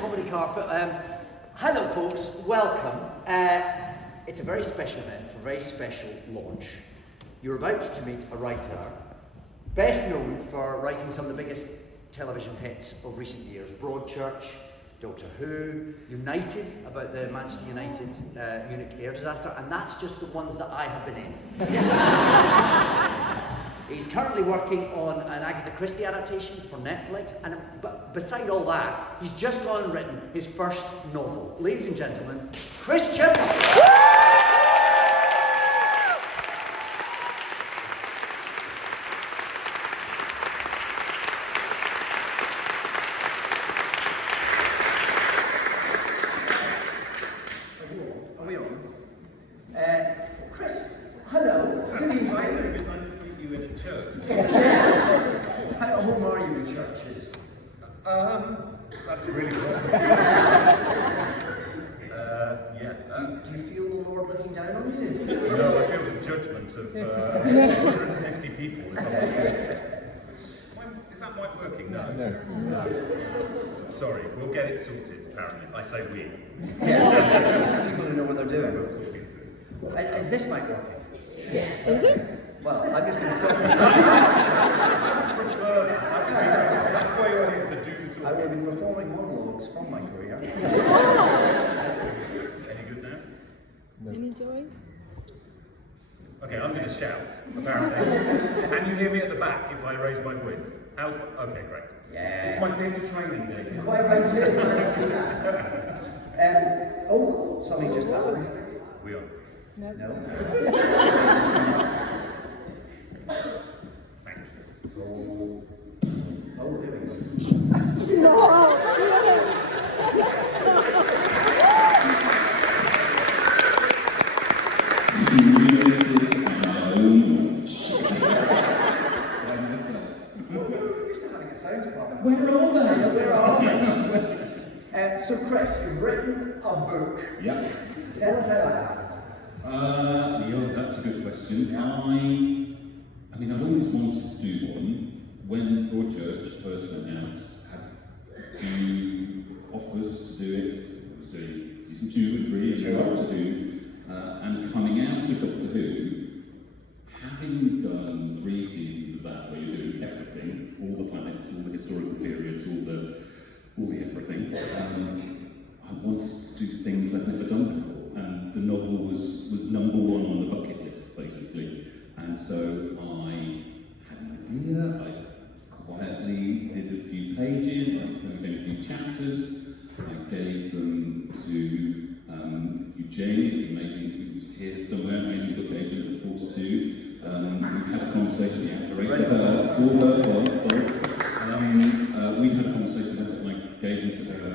Comedy carpet. Hello, folks. Welcome. It's a very special event for a very special launch. You're about to meet a writer, best known for writing some of the biggest television hits of recent years: Broadchurch, Doctor Who, United, about the Manchester United Munich air disaster, and that's just the ones that I have been in. He's currently working on an Agatha Christie adaptation for Netflix, and but beside all that, he's just gone and written his first novel. Ladies and gentlemen, Chris Chibnall. Are we on? Chris, hello. Good evening. Hi, it's nice to meet you in a church. How home are you in churches? That's really awesome. Do you feel the Lord looking down on you? No, I feel the judgment of 150 people. Is that mic working? No. Sorry, we'll get it sorted, apparently. I say we. People who know what they're doing. Is this mic working? Yeah. Is it? Well, I'm just going to talk. I prefer that. That's why you're here to do the talking. I will be performing monologues from my career. Any good now? Any joy? Okay, I'm going to shout, apparently. Can you hear me at the back if I raise my voice? Okay, great. Yeah. It's my theatre training day. Quite right too. Nice to see that. Oh, something just happened. We are. No. No. Thank you. So, oh, there we go. No. We're used to having a sound department. Where are they? Where are they? So, Chris, you've written a book. Yeah. Tell us how that happened. That's a good question. I mean, I've always wanted to do one. When Broadchurch first went out, had a few offers to do it. I was doing season 2 and 3 and what to do. And coming out of Doctor Who, having done 3 seasons of that, where you're doing everything, all the planets, all the historical periods, all the everything, I wanted to do things I'd never done before. And the novel was number 1 on the bucket list, basically. And so I had an idea, I quietly did a few pages, I turned in a few chapters, I gave them to Eugenie, the amazing, who's here somewhere, amazing book agent at 42. We've had a conversation, yeah, for her, it's all her fault. We had a conversation about it, and I gave them to her,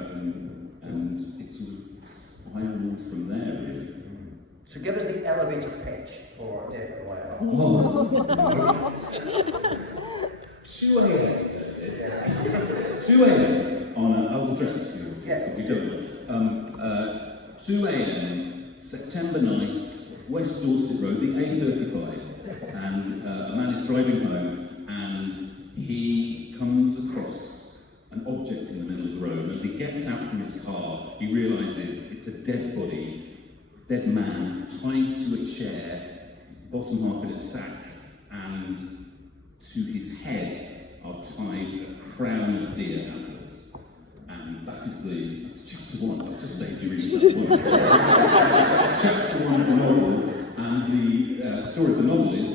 and it sort of spiraled from there, really. So give us the elevator pitch for David White Hart. 2 a.m. David. 2 a.m. on I will address it to you. Yes. If you don't know. 2 a.m. September night, West Dorset Road, the A35, and a man is driving home, and he comes across an object in the middle of the road. As he gets out from his car, he realises it's a dead body, dead man, tied to a chair, bottom half in a sack, and to his head are tied a crown of deer antlers. And that's chapter 1. Let's just say during chapter 1. That's chapter 1 of the novel, and the story of the novel is,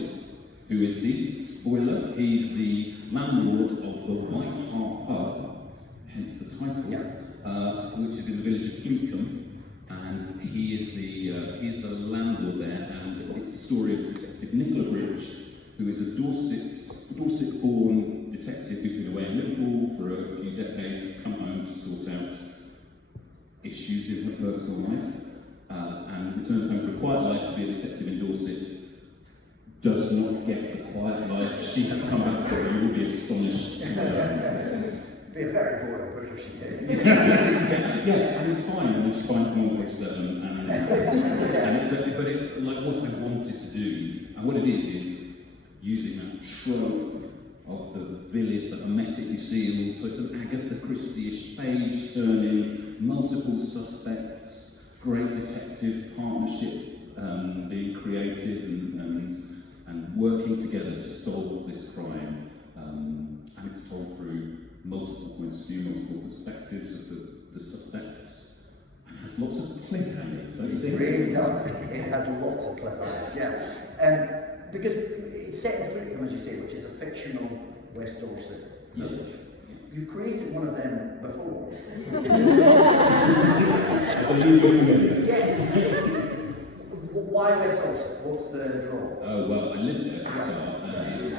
who is he? Spoiler, he's the landlord of the White Hart pub, hence the title, which is in the village of Fleetham, and he is the landlord there, and it's the story of Detective Nicola Bridge, who is a Dorset-born detective who's been away in Liverpool for a few decades, has come home to sort out issues in her personal life, and returns home for a quiet life to be a detective in Dorset. Does not get the quiet life she has come back for. You will be astonished. Be a very boring book if she did. Yeah, and it's fine when she finds them on page 7, and it's like what I wanted to do, and what it is using that trope of the village that I met it, you see, so it's an Agatha Christie-ish page turning, multiple suspects, great detective partnership being created and working together to solve this crime. And it's told through multiple points of view, multiple perspectives of the suspects. And has lots of cliffhangers, don't you think? It really does. It has lots of cliffhangers, yeah. Because it's set in Fleetcombe, as you say, which is a fictional West Dorset village. You've created one of them before. I believe you're familiar. Yes. Why West Dorset? What's the draw? Oh, well, I live there for a start,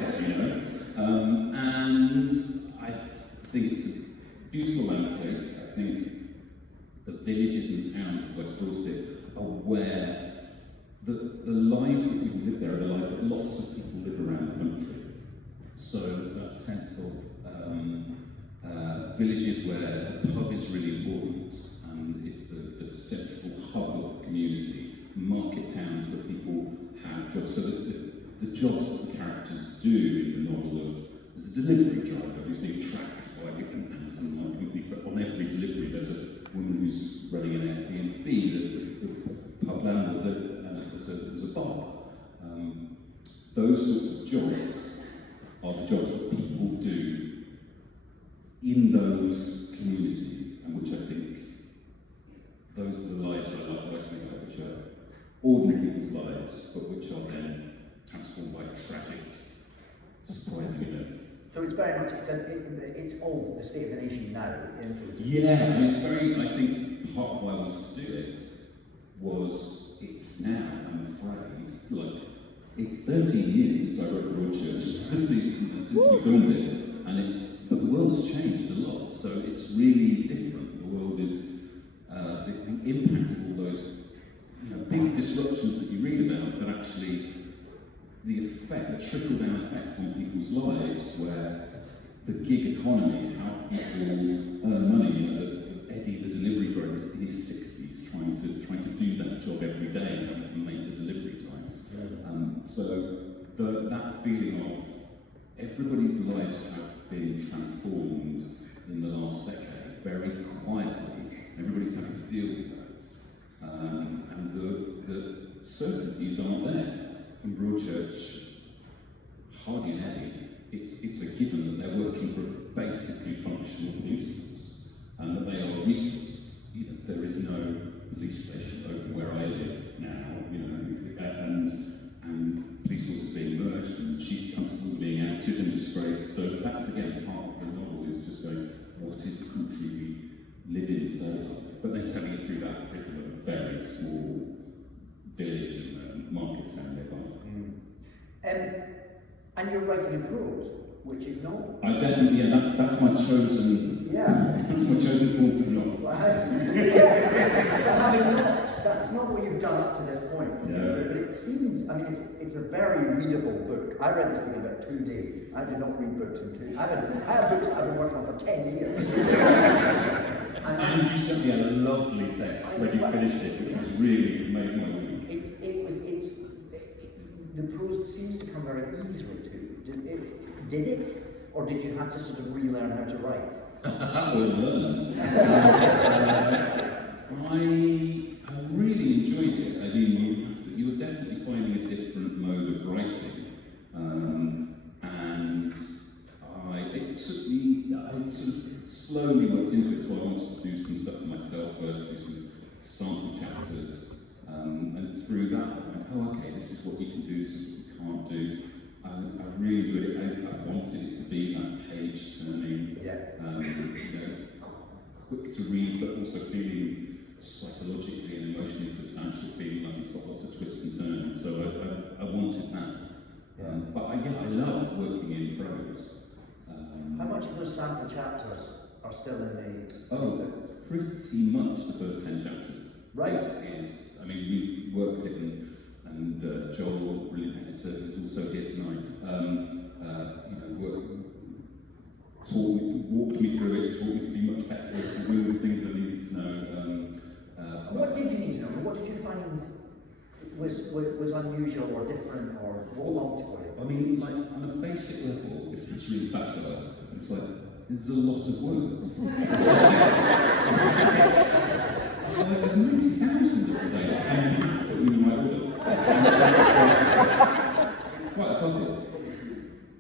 as you know. And I think it's a beautiful landscape. I think the villages and towns of West Dorset are where the lives that people live there are the lives that lots of people live around the country. So that sense of villages where the pub is really important and it's the central hub of the community, market towns where people have jobs. So the jobs that the characters do in the novel of, there's a delivery driver who's being tracked by an Amazon company. On every delivery there's a woman who's running an Airbnb, there's the pub landlord, there's a bar. Those sorts of jobs are the jobs that people do in those communities, and which I think those are the lives I like writing about, which are ordinary people's lives, but which are then transformed by tragic, surprising events. So it's very much, it's all the state of the nation now, influence. Yeah, I mean, it's very, I think part of why I wanted to do it was, it's now, I'm afraid, like, it's 13 years since I wrote Broadchurch this season, since we filmed it, and but the world has changed a lot, so it's really different. The world is, the impact of all those big disruptions that you read about, but actually the effect, the trickle-down effect on people's lives, where the gig economy, how people earn money. Eddie, the delivery driver, is in his 60s, trying to do that job every day and having to make the delivery times. So that feeling of everybody's lives have been transformed in the last decade very quietly. Everybody's having to deal with that, and the certainties aren't there. In Broadchurch, Hardy and Eddie, it's a given that they're working for a basically functional police force, and that they are a resource. There is no police station open where I live now, and police forces being merged, and chief constables being outed and disgraced. So that's again part of the novel, is just going, what is the country we live in today? But then telling it through that prism of a very small village and market town nearby. And you're writing in prose, which is not. I definitely, that's my chosen. Yeah. That's my chosen form for the novel. That's not what you've done up to this point. No. But it seems, it's a very readable book. I read this book in about 2 days. I do not read books in 2 days. I have books I've been working on for 10 years. And you sent me a lovely text when you finished it, which was really made my week. The prose seems to come very easily to you. Did it? Or did you have to sort of relearn how to write? Or learn. I really enjoyed it. I mean, you were definitely finding a different mode of writing. And it took me, I sort of slowly worked into it, so I wanted to do some stuff for myself first, do some sample chapters, and through that I went, oh okay, this is what you can do, this is what you can't do. I really enjoyed it. I wanted it to be that page turning, quick to read, but also feeling psychologically and emotionally substantial, feeling like it's got lots of twists and turns. So I wanted that. But I loved working in prose. How much of those sample chapters are still in the... Oh, pretty much the first 10 chapters. Right. We worked it, and Joel, brilliant editor, who's also here tonight, walked me through it, taught me to be much better, to know the things I needed to know. What did you need to know? What did you find was unusual or different or what worked for you? I mean, like on a basic level, it's really facile. It's like, there's a lot of words. It's like, there's 90,000 of them, and you have to put them in the right order. It's quite a puzzle.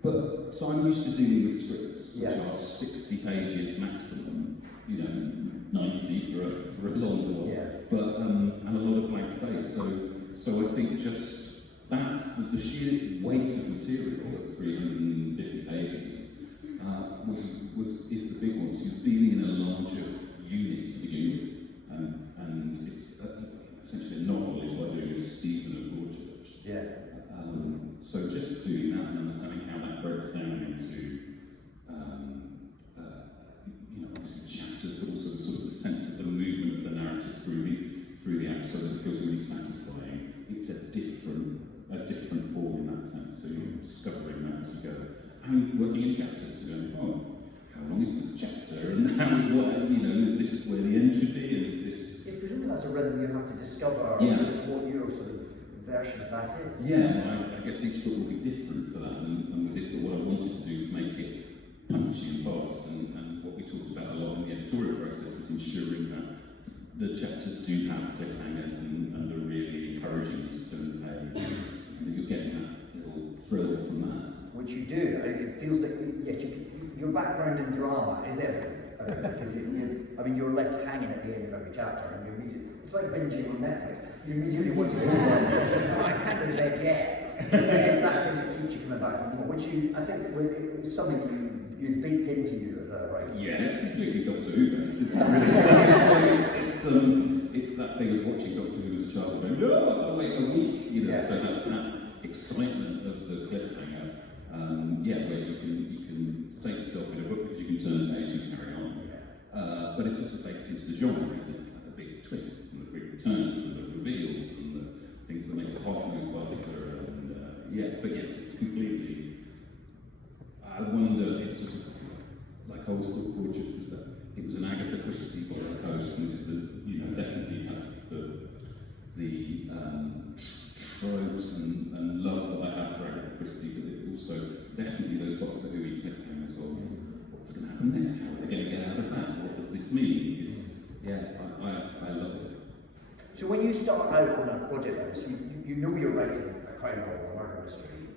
But, so I'm used to dealing with scripts, which are 60 pages maximum, 90 for a long one. Yeah. But, and a lot of blank space. So I think just that, the sheer weight of material at 350 pages is the big one. So you're dealing in a larger unit to begin with, and it's essentially a novel is what I do is season of Broadchurch. Yeah. So just doing that and understanding how that breaks down into obviously chapters, but also the sort of the sense of the movement of the narrative through the act, so that it feels really satisfying. It's a different form in that sense. So you're discovering that as you go, and working in chapters. You're going, how long is the chapter, and is this where the end should be? And is this? Yes, presumably that's a rhythm you have to discover what your sort of version of that is. Yeah, I guess each book will be different for that, and with this book, what I wanted to do was make it punchy and fast, and what we talked about a lot in the editorial process was ensuring that the chapters do have cliffhangers and are really encouraging you to turn the page, and that you're getting that little thrill from that. Which you do. It feels like your background in drama is evident. Because you're left hanging at the end of every chapter, and it's like binging on Netflix. You immediately want to go, I can't go to bed yet. It's that thing that keeps you coming back for more, which I think is something you've baked into you as a writer. Yeah, it's completely Doctor Who based, isn't it? It's that thing of watching Doctor Who as a child and going, no, I'll wait a week, so that excitement of the cliffhanger, where you can save yourself in a book because you can turn the page and carry on. But it's also baked into the genre, isn't it? It's like the big twists and the big returns and the reveals and the things that make the heart move faster. And but yes, it's completely. I wonder, it's sort of like I always thought Broadchurch was that it was an Agatha Christie by the coast, and this is definitely has the tropes and love that I have for Agatha Christie, but it also definitely those Doctor Who cliffhangers of what's going to happen next, how are they going to get out of that, what does this mean? I love it. So when you start out on a project like this, you know you're writing a crime novel, a murder mystery,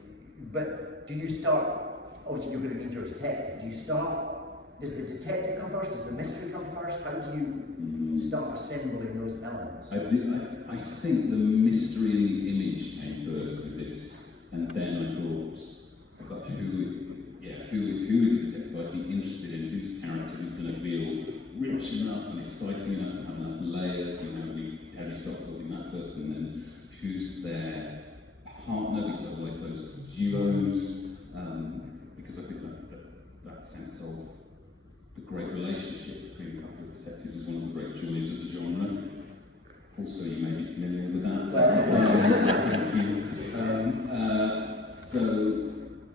but do you start, obviously you're going to need your detective, does the detective come first, does the mystery come first, how do you start assembling those elements? I think the mystery and the image came first with this, and then I thought about who is the detective I'd be interested in, who's a character who's going to feel rich enough and exciting enough and have enough layers, and how do you start building that person, and then who's their partner, because I like those duos, because I think that sense of the great relationship between a couple of detectives is one of the great joys of the genre. Also, you may be familiar with that. So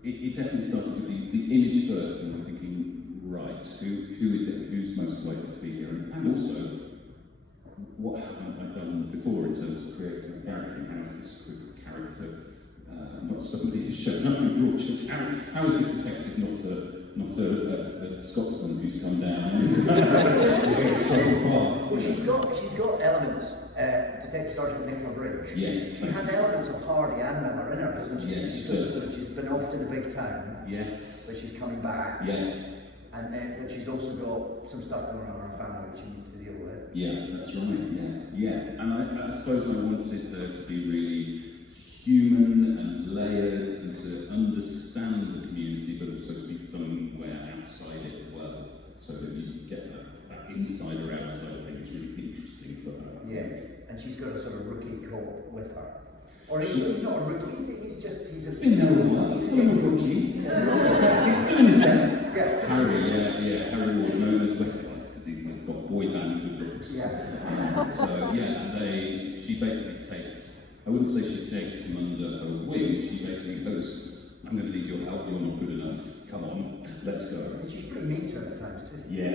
it definitely started with the image first, and I'm thinking, right, who is it? Who's most likely to be here? And also, what haven't I done before in terms of creating a character, and how is this character not somebody who's shown up in Broadchurch? How is this detective not a Scotsman who's come down? Well, she's got elements. Detective Sergeant Nicola Bridge. Yes. She has elements of Hardy and Miller in her, doesn't she? Yes, she's been off to the big town. Yes. But she's coming back. Yes. And but she's also got some stuff going on in her family which she needs to deal with. Yeah, that's right. Yeah. And I suppose I wanted her to be really human and layered, and to understand the community, but also to be somewhere outside it as well, so that you get that inside or outside thing is really interesting for her. Yeah, and she's got a sort of rookie cop with her. Or he's not a rookie, he's just been there a while. He's a rookie. He's doing his best. Yeah. Harry Ward, known as Westlife, because he's got boy band with Brooks. She basically takes, I wouldn't say she takes him under her wing, she basically goes, I'm going to need your help, you're not good enough, come on, let's go. And she's pretty mean to her at times too. Yeah.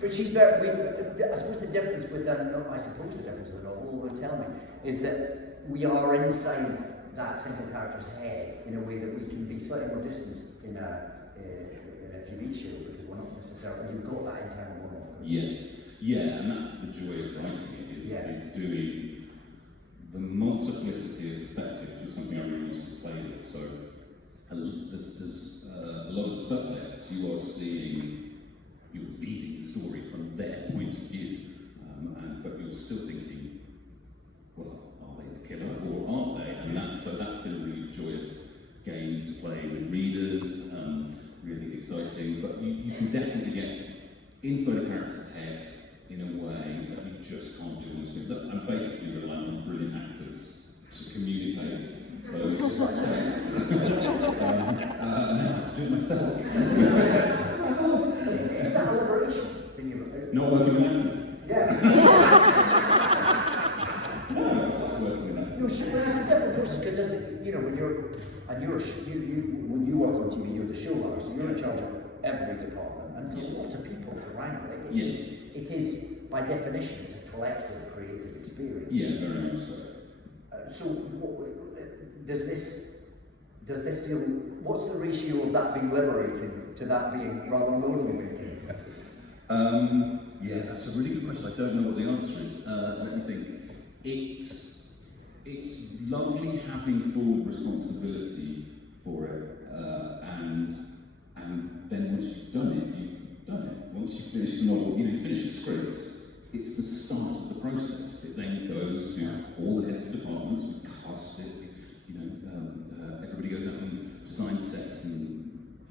But she's very, I suppose the difference with the difference with the novel, although tell me, is that we are inside that central character's head in a way that we can be slightly more distanced in a TV show, because we're not necessarily, you've got that internal monologue. Yes, yeah, and that's the joy of writing it, is doing the multiplicity of perspectives, which is something I really wanted to play with. So there's a lot of the suspects you're reading the story from their point of view, but you're still thinking, well, are they the killer or aren't they? And so that's been a really joyous game to play with readers, really exciting. But you can definitely get inside a character's head in a way that you just can't do on the screen. I'm basically relying on brilliant actors to communicate those states. I have to do it myself. Is that a liberation? Not working with actors? Yeah. No, working with actors. No, so it's a different process, because when you work on TV, you're the showrunner, so you're in charge of every department, and so a lot of people to wrangle. Yes. It is, by definition, it's a collective creative experience. Yeah, very much so. Does this feel? What's the ratio of that being liberating to that being rather lonely? Yeah, that's a really good question. I don't know what the answer is. Let me think. It's lovely having full responsibility for it, and then once you've done it, you've done it. Once you've finished the novel, you finish a script. It's the start of the process. It then goes to all the heads of departments, we cast it. Everybody goes out and designs sets and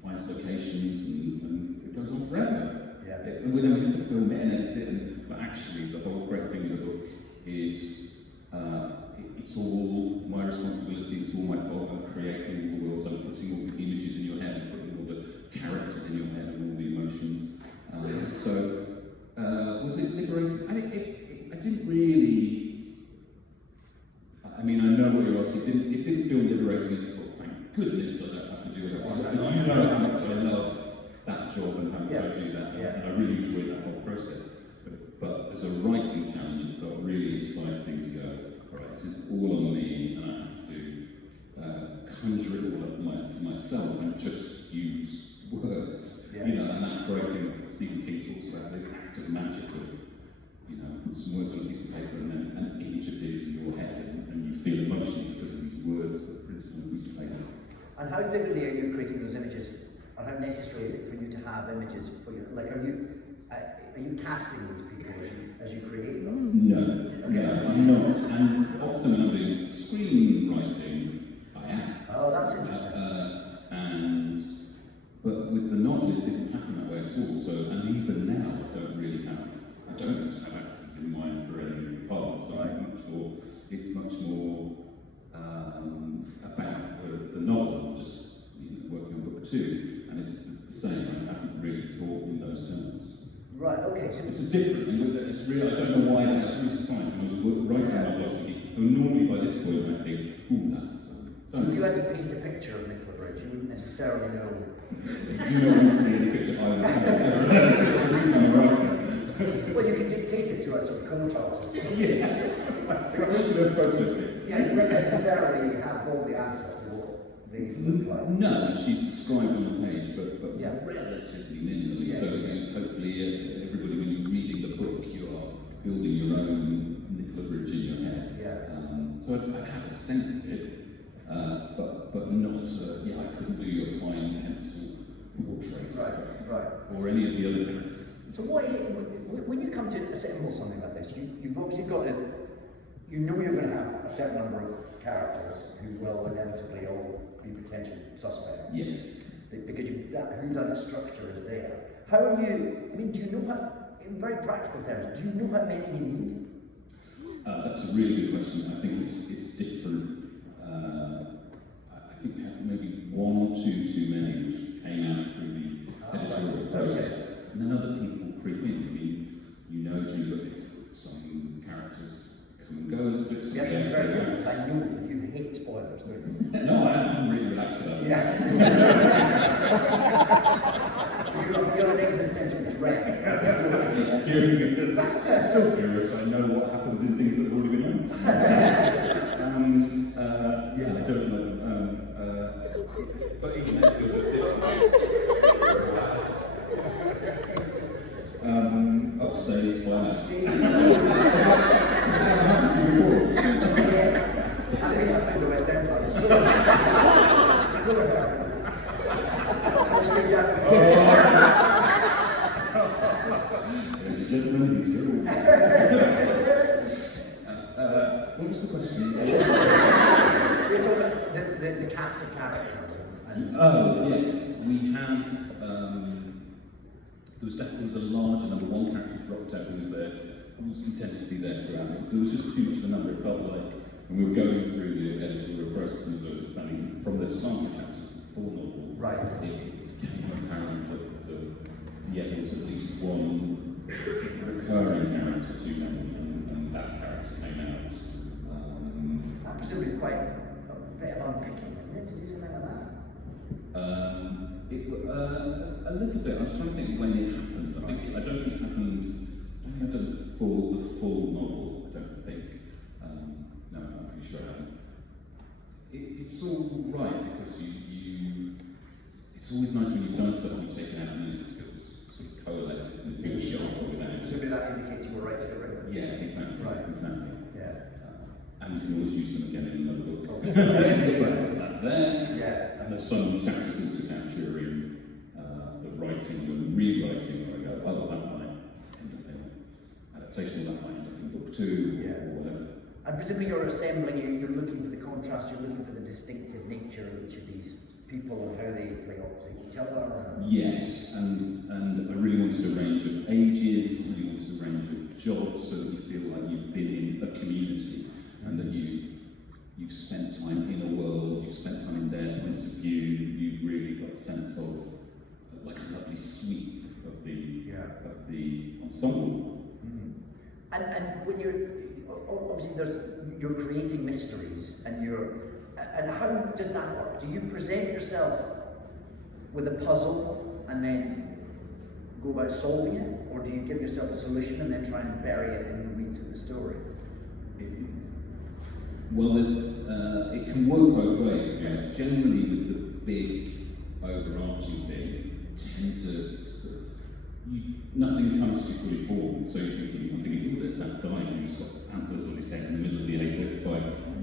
finds locations, and it goes on forever. Yeah. And we have to film it and edit it, but actually the whole great thing in the book is it's all my responsibility, it's all my fault. I'm creating all the worlds, I'm putting all the images in your head, I'm putting all the characters in your head and all the emotions. Was it liberating? I didn't really. I mean, I know what you're asking. It didn't feel liberating as well. Thank goodness I don't have to do it. You know how much I love that job and how much I do that, and I really enjoy that whole process. But as a writing challenge, it felt really exciting to go, all right, this is all on me, and I have to conjure it all up myself and just use words. And that great thing that Stephen King talks about, the act of magic of, put some words on a piece of paper and then an image appears in your head, and you feel emotions because of these words that are printed on a piece of paper. And how vividly are you creating those images? And how necessary is it for you to have images for your, like, are you casting these people as you create them? No, okay. No, I'm not. And often when I'm doing screenwriting, I am. Oh, that's interesting. But with the novel, it didn't happen that way at all. So, and even now, I don't have actors in mind for any parts. So it's much more about the novel, just working on book 2, and it's the same. I haven't really thought in those terms. Right. Okay. So it's different. It's really. I don't know why. I was really surprised when I was writing that. I was thinking, normally by this point I think, that's. So if you had to paint a picture of Nicola Bridge, you wouldn't necessarily know. You know when you see any picture, I would have a writing. Well, you can dictate it to us sort of contrast. So I don't know photo it. Yeah, you wouldn't necessarily have all the answers to what they look like. No, she's described on the page, but relatively minimally. Yeah. So hopefully everybody, when you're reading the book, you are building your own Nicola Bridge in your head. Yeah. So I have a sense of it, but not. I couldn't do your fine pencil portrait, right, or any of the other characters. So when you come to assemble something like this, you've obviously got to, you're going to have a certain number of characters who will inevitably all be potential suspects. Yes. Because who that structure is there. How are you? I mean, do you know how? In very practical terms, do you know how many you need? That's a really good question. I think it's different. I think we have maybe one or two too many, which came out through the editorial process. And then other people creep in. I mean, Julie, but some characters come and go. Yeah, very good. I know you hate spoilers, don't you? No, I'm really relaxed about it. Yeah. You're an existential dread of the story. Furious. Still furious. I know what happens in things that have already been done. I don't know. But even that feels a bit upstage class. Yes. I think I found the West End place. It's full of her. Upstage Ladies and gentlemen, he's here. What was the question? You're talking about the cast of characters. Oh, yes. We had, there was a larger number. One character dropped out who was there, who was intended to be there throughout. There was just too much of a number. It felt like, when we were going through the editorial process and those expanding from the sample chapters to the full novel, right. It became apparent that there was at least one recurring character to them, and that character came out. I presume it's quite a bit of unpicking, isn't it, to do something like that? A little bit. I was trying to think when it happened. I don't think it happened. I don't think I've done the full novel. I don't think. No, I'm pretty sure I haven't. It's all right because you. It's always nice when you've done stuff and you've taken out and then it just feels sort of coalesces and it feels sharp without. So maybe that indicates you were right to the right. Yeah, exactly. Right. Exactly. Yeah. And you can always use them again in another book. That there. Yeah. And there's some chapters that took out during the writing and rewriting where I go, oh, that might end up in adaptation, that might end up in book 2 or whatever. And presumably you're assembling, you're looking for the contrast, you're looking for the distinctive nature of each of these people and how they play opposite each other. Yes, and I really wanted a range of ages, really wanted a range of jobs so that you feel like you've been in a community and that you've spent time in a world, you've spent time in their points of view, you've really got a sense of like a lovely sweep of the ensemble. Mm-hmm. And when you're obviously you're creating mysteries and how does that work? Do you present yourself with a puzzle and then go about solving it, or do you give yourself a solution and then try and bury it in the weeds of the story? Well, it can work both ways, to be honest. Generally, with the big, overarching thing, tend to nothing comes to you fully formed. So I'm thinking, oh, there's that guy who's got antlers on his head in the middle of the A35.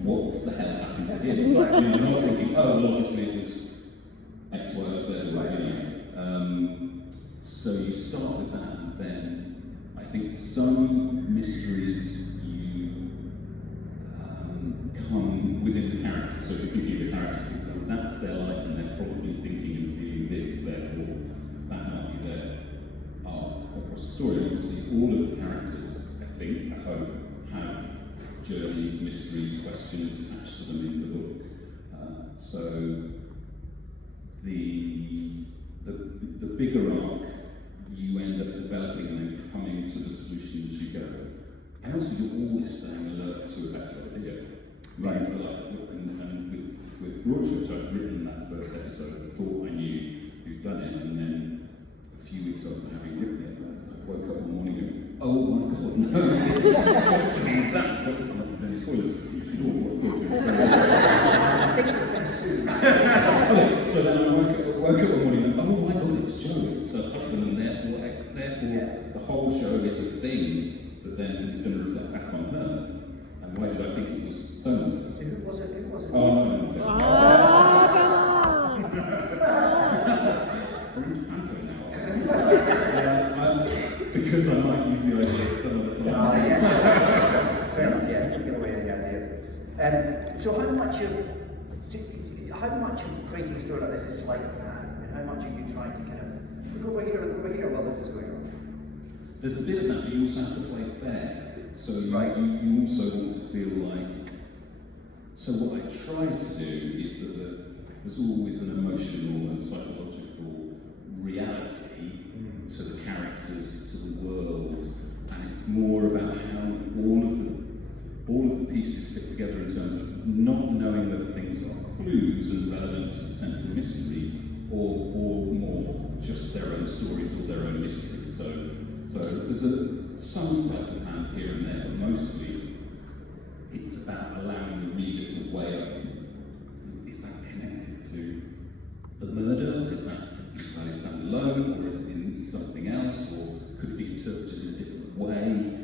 What the hell happened to him? I'm not thinking, oh, well, obviously it was X, Y, or Z. Right. So you start with that, and then I think some mysteries come within the character. So if you're thinking of a character, that's their life and they're probably thinking and feeling this, therefore that might be their arc across the story. Obviously all of the characters, I think, I hope, have journeys, mysteries, questions attached to them in the book. So the bigger arc you end up developing and then coming to the solution as you go. And also you're always staying alert to a better idea. Right. So and with Broadchurch, I'd written that first episode, thought I knew who'd done it, and then a few weeks after having written it, I woke up one morning and oh my god, no! That's what any spoilers. You should all watch Broadchurch. I think we're going to soon. Okay, so then I woke up one morning and oh my god, it's Joe, it's her husband, and therefore the whole show is a thing that then is going to reflect back on her. And why did I think it was so-and-so? So who was it? Who was it? Oh, no. Oh, come on! Because I might use the idea some of the time. Oh, yeah. Fair enough, yes, don't give away any ideas. So how much of creating a story like this is sleight of hand? And how much are you trying to kind of look over here while this is going on? There's a bit of that, but you also have to play fair. So you also want to feel like. So what I try to do is that there's always an emotional and psychological reality to the characters, to the world, and it's more about how all of the pieces fit together in terms of not knowing whether things are clues and relevant to the central mystery, or more just their own stories or their own mysteries. So there's some sleight of hand here and there, but mostly it's about allowing the reader to weigh up to the murder? Is that entirely standalone, or is it in something else, or could it be interpreted in a different way?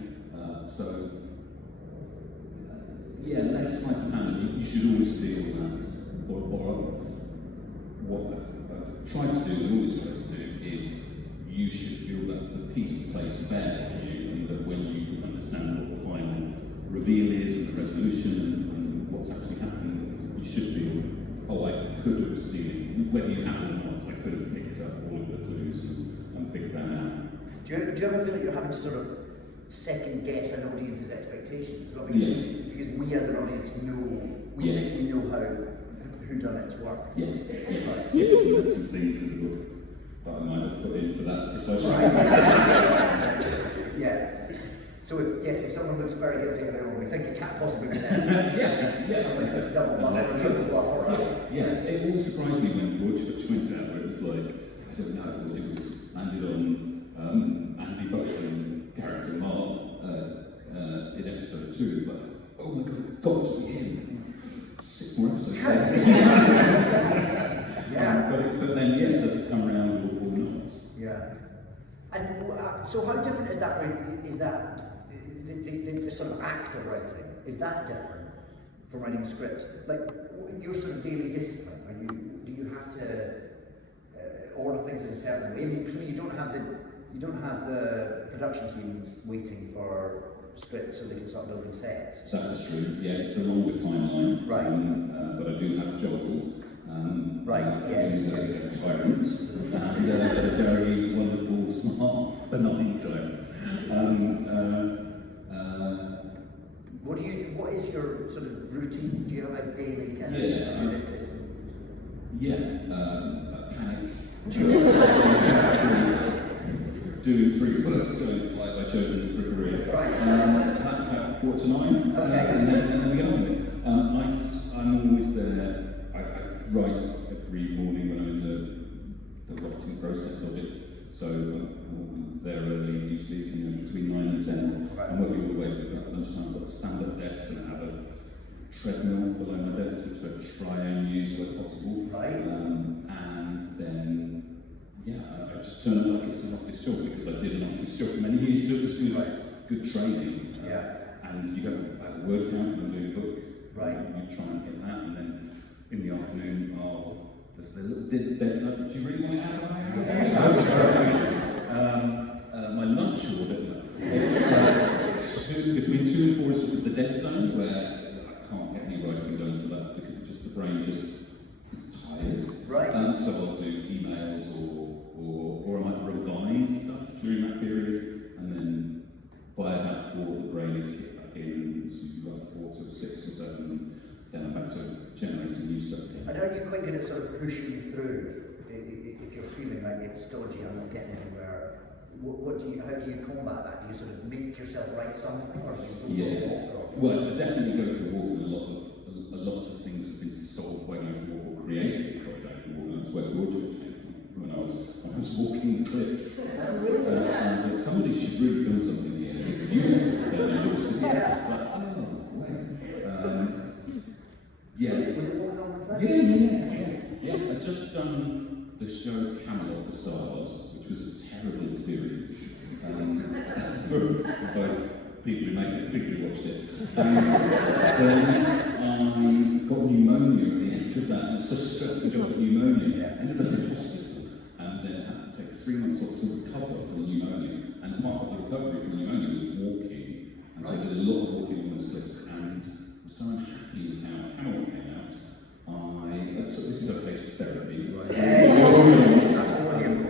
Yeah, less sleight of hand. You should always feel that, or what I've tried to do, and always tried to do, is you should feel that the piece plays fair for you, and that when you understand what the final reveal is, and the resolution, and what's actually happening, you should feel, oh, I could have seen it, whether you have or not, I could have picked up all of the clues and figured that out. Do you ever feel like you're having to sort of second guess an audience's expectations as well? Because we as an audience know, we think we know how whodunits work. Yes, there's some things in the book that I might have put in for that precise reason. Yeah. So if someone looks very guilty of their own, we think it can't possibly be them. Unless it's double bluff or triple bluff or it always surprised me when Broadchurch went out, where it was like, I don't know, it was landed on Andy Buxton character Mark in episode 2, but oh my god, it's got to be him. 6 more episodes. But then does it come around or not? Yeah. And so how different is that? Is that the sort of act of writing? Is that different from writing a script? Like your sort of daily discipline? Do you have to order things in a certain way? I mean, presumably you don't have the production team waiting for scripts so they can start building sets. That's true. Yeah, it's a longer timeline. Right. But I do have Joel. Right. Yes. Who's a tyrant and a very wonderful, smart, benign tyrant. What is your sort of routine? Do you have a daily kind of do this? Panic. Doing 3 words, going like I chose this for a career. Right. That's about 8:45. Okay. And then we get on with it. I'm always there. I write every morning when I'm in the writing process of it. So I'm there early, usually between 9 and 10. Right. I'm working all the way through that lunchtime. I've got a stand-up desk and I have a treadmill below my desk, which I try and use where possible. Right. And then I just turn it like it's an office job, because I did an office job for many years, so it was good training. And you have a word count when doing a book. Right. You try and get that, and then in the afternoon, there's the little dead zone. Do you really want to add on? My lunch order between 2 and 4 is sort of the dead zone, where I can't get any writing done, so that because the brain just is tired. Right. So I'll do emails or I might revise stuff during that period, and then by about 4 the brain is kicked back in, so you've got 4 to 6 or 7, then I'm back to generating new stuff again. And are you quite good at sort of pushing you through if you're feeling like it's stodgy, I'm not getting anywhere? How do you combat that? Do you sort of make yourself write something, or do you go for a walk? Well, I definitely go for a walk, and a lot of things have been solved by going for a walk, or created by going for a walk, and that's where Broadchurch came from. When I was walking the cliffs. Somebody should really film something here. It's beautiful. Yes. Was it walking on the cliffs? Yeah. I just done the show Camelot for Stars, which was a terrible experience for both people who made it, people who watched it. Then I got pneumonia at the end of that, and such a stressful job at pneumonia. I ended up in hospital, and then had to take 3 months off to recover from pneumonia. And part of the recovery from pneumonia was walking, and so I did a lot of walking on those cliffs, and I'm so unhappy with how Camelot came out. So this is a place for therapy, right? That's what we're here for.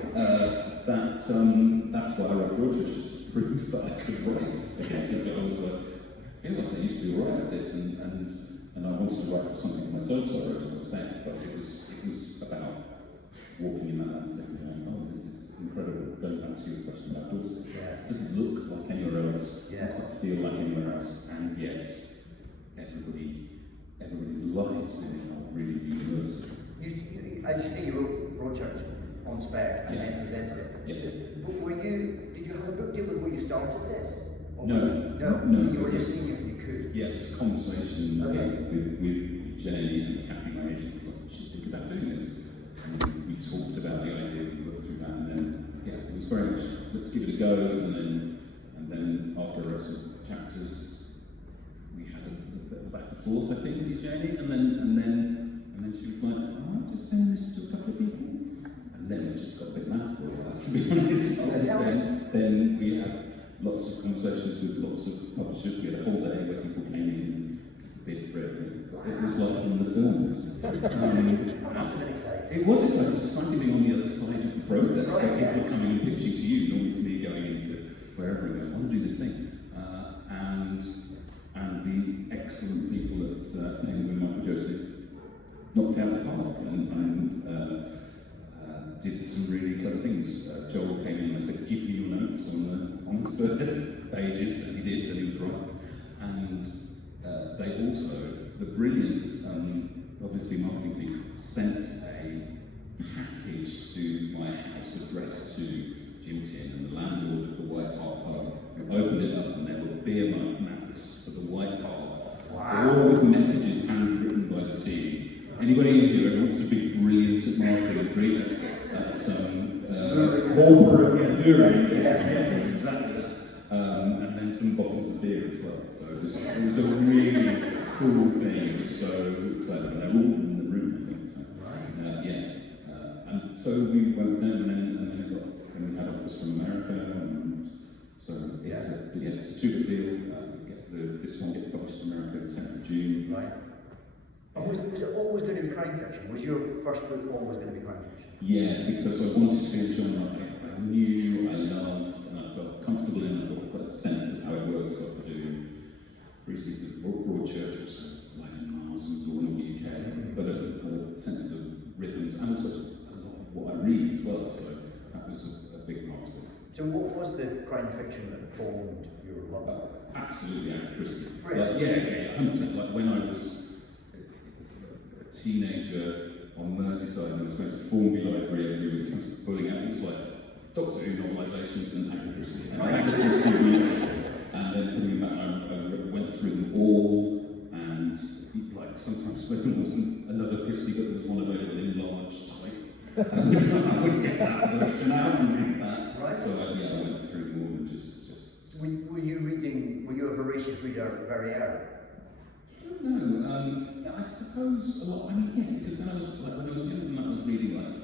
That's why I wrote Broadchurch, just to prove that I could write. Because I was like, I feel like I used to be alright at this, and I wanted to write something for myself, so I wrote it on spec, but it was about walking in that landscape and going, oh, this is incredible. Going back to your question about Dorset, it doesn't look like anywhere else, doesn't feel like anywhere else, and yet everybody's lives in it are really universal. As you say, you wrote Broadchurch on spec and then presented it. But did you have a book deal before you started this? No. So you were just seeing if you could? Yeah, it was a conversation with Jenny and Kathy, my agent. you should think about doing this. And we talked about the idea, we worked through that, and then, yeah, it was very much, let's give it a go, and then after I wrote some chapters, we had a bit of back and forth, I think, with Jenny, and then she was like, oh, I'll just send this to a couple of people. And then it just got a bit mad for a while, to be honest. Then we had lots of conversations with lots of publishers. We had a whole day where people came in and bid for it. It was like in the films. Must have been exciting. It was exciting. It was exciting being on the other side of the process. Right, people were coming and pitching to you, normally to me going into wherever we go, I want to do this thing. And the excellent people at Penguin, Michael Joseph, knocked out the park and did some really clever things. Joel came in and I said, give me your notes on the first pages, and he did, and he was right. And they also, the brilliant, obviously marketing team, sent a package to my house addressed to Jim Tin and the landlord of the White Hart pub. We opened it up and there were beer mug mats for the White Harts. Wow. All with messages handwritten by the team. Anybody in here who wants to be brilliant at marketing, great at corporate, yes, exactly that. And then some bottles of beer as well. So it was a really cool thing. It was so clever. And they're all in the room, I think. So, and so we went down and we had offers from America. And so it's a two-bit deal. This one gets published in America the 10th of June. Right. And was it always going to be crime fiction? Was your first book always going to be crime fiction? Yeah, because I wanted to be a genre I knew, I loved, and I felt comfortable in. I thought I've got a sense of how it works after doing 3 seasons of Broadchurch, also Life in Mars and Law in the UK, but a sense of the rhythms and also a lot of what I read as well, so that was a big part of it. So what was the crime fiction that formed your love? Absolutely, Agatha Christie. Really? Yeah, 100%. Like when I was a teenager on Merseyside and was going to Formby Library and we were pulling out, it was like Doctor Who novelisations and Agatha Christie. And Agatha Christie, and then putting back, I went through them all, and like sometimes when there wasn't another Christie, but there was one available in large type, I would get that version out and read that. Right. So I went through them all and just. So were you a voracious reader very early? I don't know. I suppose a lot. I mean, yes, because then I was like when I was younger, I was reading like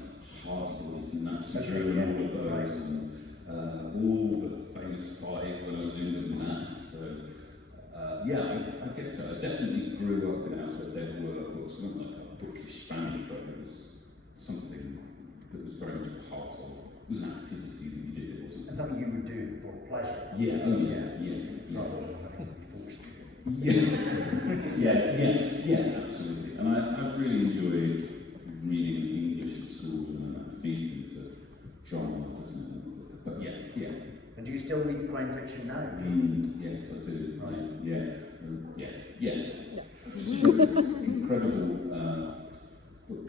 Hardy Boys and Nancy Drew and all of those, and all the famous five when I was younger than that. So I guess so. I definitely grew up in a house where there were books. It wasn't like a bookish family, but it was something that was very much part of. It was an activity that you did. It wasn't. And something you would do for pleasure. Yeah. Oh yeah. Rather than having to be forced to. Yeah, absolutely. And I really enjoyed reading English at school and that feeds into drama, doesn't it? But yeah. And do you still read crime fiction now? Yes, I do. Right. Yeah. This incredible book,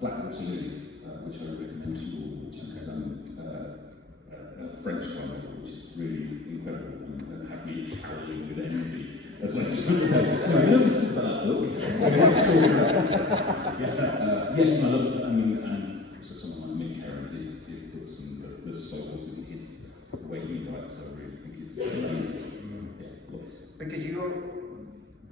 Blackwater Lilies, which I recommend to you all, which is a French crime novel, which is really incredible and had me howling with envy. As I said, I never said that book. Yes, and I love it. I mean, and also someone like Mick Herron, his books and the stories and his way he writes, I really think is amazing. Yeah, lots. Because you're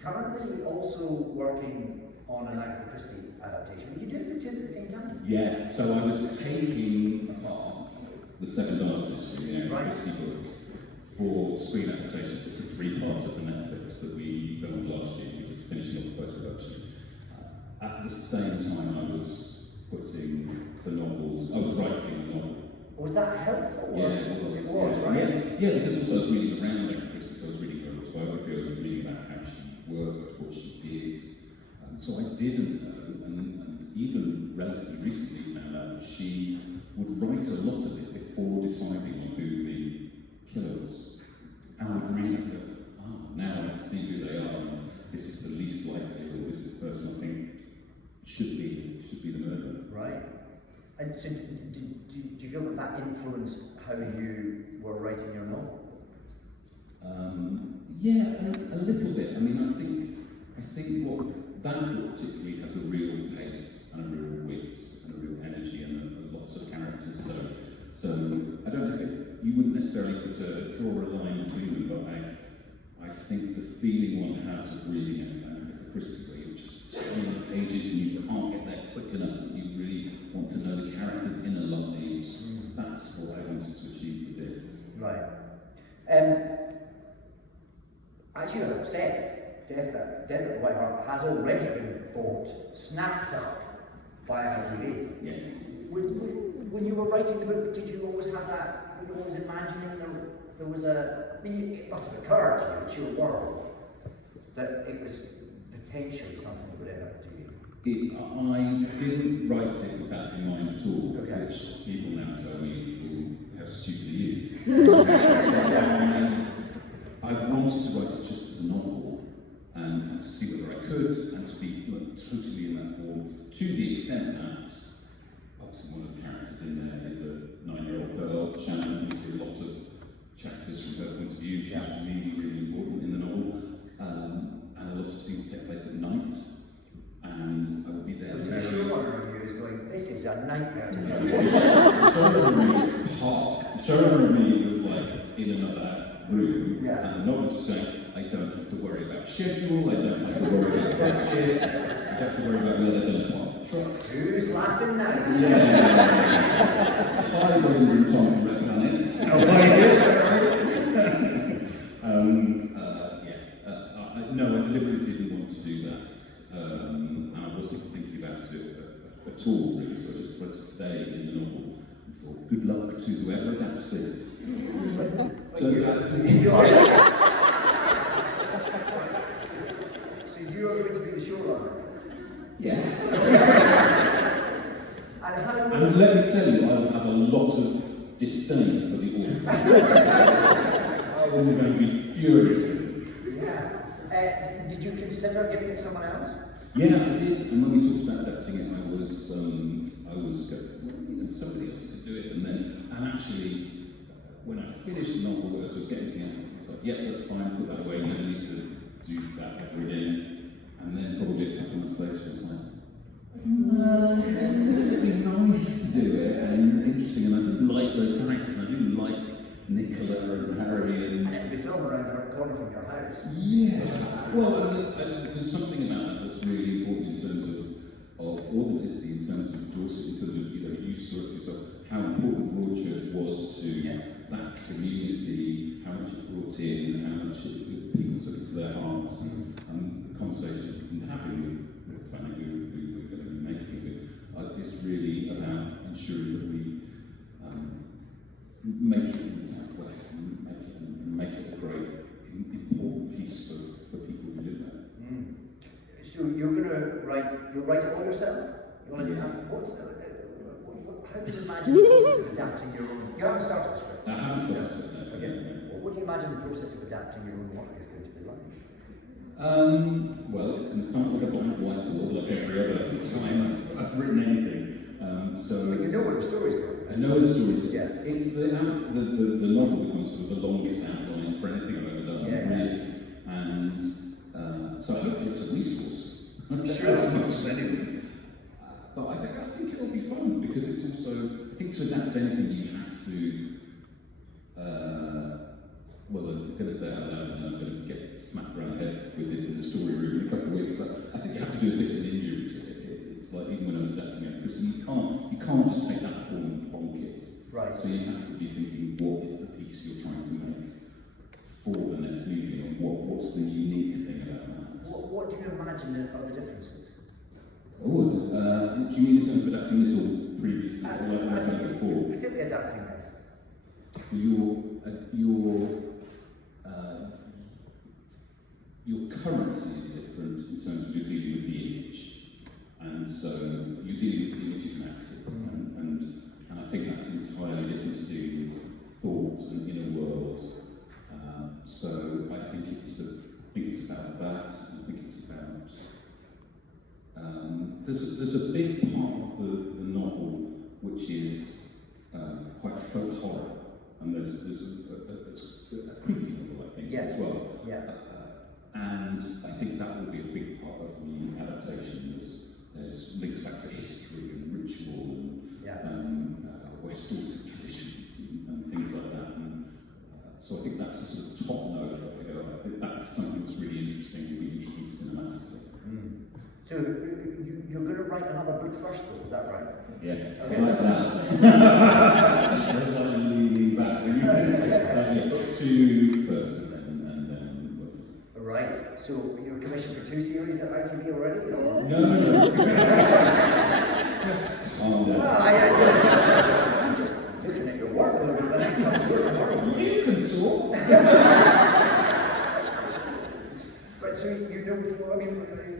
currently also working on an Agatha Christie adaptation. Were you doing the two at the same time? Yeah, so I was taking apart the Seven Dials Mystery, the Agatha Christie book, for screen adaptations. It's a 3-part of the Netflix that we filmed last year. We was finishing off post-production. At the same time, I was putting the novels. I was writing the novel. Was that helpful? Yeah, it was. It was, right? Yeah, because also I was reading around Agatha Christie, so I was reading her autobiography, I was reading about how she worked, what she did. So I didn't know, and even relatively recently found out that she would write a lot of it before deciding on who the killer was. And would read it and go, now I see who they are, and this is the least likely, or this is the person I think should be the murderer. Right. And so do you feel that influenced how you were writing your novel? Yeah, a little bit. I mean, I think what that book particularly has a real pace and a real wit and a real energy and lots of characters. So I don't know if you wouldn't necessarily draw a line between them, but I think the feeling one has of reading Agatha Christie, which is tiny pages and you can't get there quick enough, and you really want to know the characters' inner lives. That's what I wanted to achieve with this. Right. As you have said, Death at White Hart has already been bought, snapped up by ITV. Yes. When you were writing the book, did you always have that? Were you always imagining there was a? I mean, it must have occurred to you, it's your world, that it was potentially something that would end up doing. I didn't write it with that in mind at all, Okay. which people now tell me, how stupid are you? I wanted to write it just as a novel and to see whether I could, and to be totally in that form, to the extent that obviously one of the characters in there is a 9-year-old girl, Shannon, who's through a lot of chapters from her point of view. She's really, really important in the novel, and a lot of scenes take place at night, and I would be there. Was the showrunner of you is going, this is a nightmare to film. The showrunner of me was like in another room, and the novelist was going, I don't have to worry about schedule, I don't have to worry about budget, I don't have to worry about where they're going to park the trucks. Who's laughing now? Yeah. Hi, William and Tom from Red Planet. How are you? No, I deliberately didn't want to do that, and I wasn't thinking about it at all, really, so I just wanted to stay in the novel and thought, good luck to whoever adapts this. Turns out it's me. So you are going to be the showrunner? Yes. And how And let me tell you, I would have a lot of disdain for the author. I am going to be furious with it. Yeah. Did you consider giving it to someone else? Yeah, I did. And when we talked about adapting it, I was somebody else could do it. And actually, when I finished the novel, as I was getting to the end, I was like, yeah, that's fine, put that away, you don't need to do that ever again. And then probably a couple of months later, I was like, it'd be nice to do it and interesting, and I didn't like those characters, and I didn't like Nicola and Harry and And it'll be filmed around the corner from your house. yeah. Well, there's something about that that's really important in terms of authenticity, in terms of Dorset, in terms of, you saw it yourself, how important Broadchurch was to that community, how much it brought in, how much people took it to their hearts, and the conversations we've been having with Tony, who we're going to be making it, is really about ensuring that we make it in the Southwest and make it a great, important piece for people who live there. So you're going to you'll write it all yourself? You'll adapt, how do you imagine the process of adapting your own? You haven't started the script? I haven't started it. Okay. What do you imagine the process of adapting your own work is going to be like? Well, it's going to start with a blank whiteboard like every other time I've written anything. But you know where the story's going. I know the stories. Yeah. It's the novel becomes sort of the longest outline for anything I've ever done, really. And so hopefully it's a resource. Sure. As much as anything. But I think it'll be fun because it's also, I think to adapt anything you have to, well, I'm going to say it out loud and I'm going to get smacked around the head with this in the story room in a couple of weeks, but I think you have to do a bit of an injury to it. It's like even when I was adapting it, because you can't just take that form and bonk it. Right. So you have to be thinking, what is the piece you're trying to make for the next movie, and what's the unique thing about that? What do you imagine of the differences? Oh, do you mean in terms of adapting this or previously, or like I've done before? Particularly adapting this. Your currency is different in terms of you're dealing with the image, and so you're dealing with images and actors, and I think that's entirely different to do with thought and inner world. So I think it's about that. I think it's about there's a big part of the novel which is quite folk horror, and there's a creepy level, I think, as well. Yeah. And I think that will be a big part of the adaptation. there's links back to history and ritual and West Dorset traditions and things like that. And, so I think that's a sort of top note. I think that's something that's really interesting and really interesting cinematically. So you're going to write another book first, though, is that right? Yeah, Okay. like that. That's like leaning back. Book 2 first and then. Right. So you're commissioned for 2 series at ITV already? Or? No. Well, I'm just looking at your work over the next couple of years. You can talk. But so you know, I mean,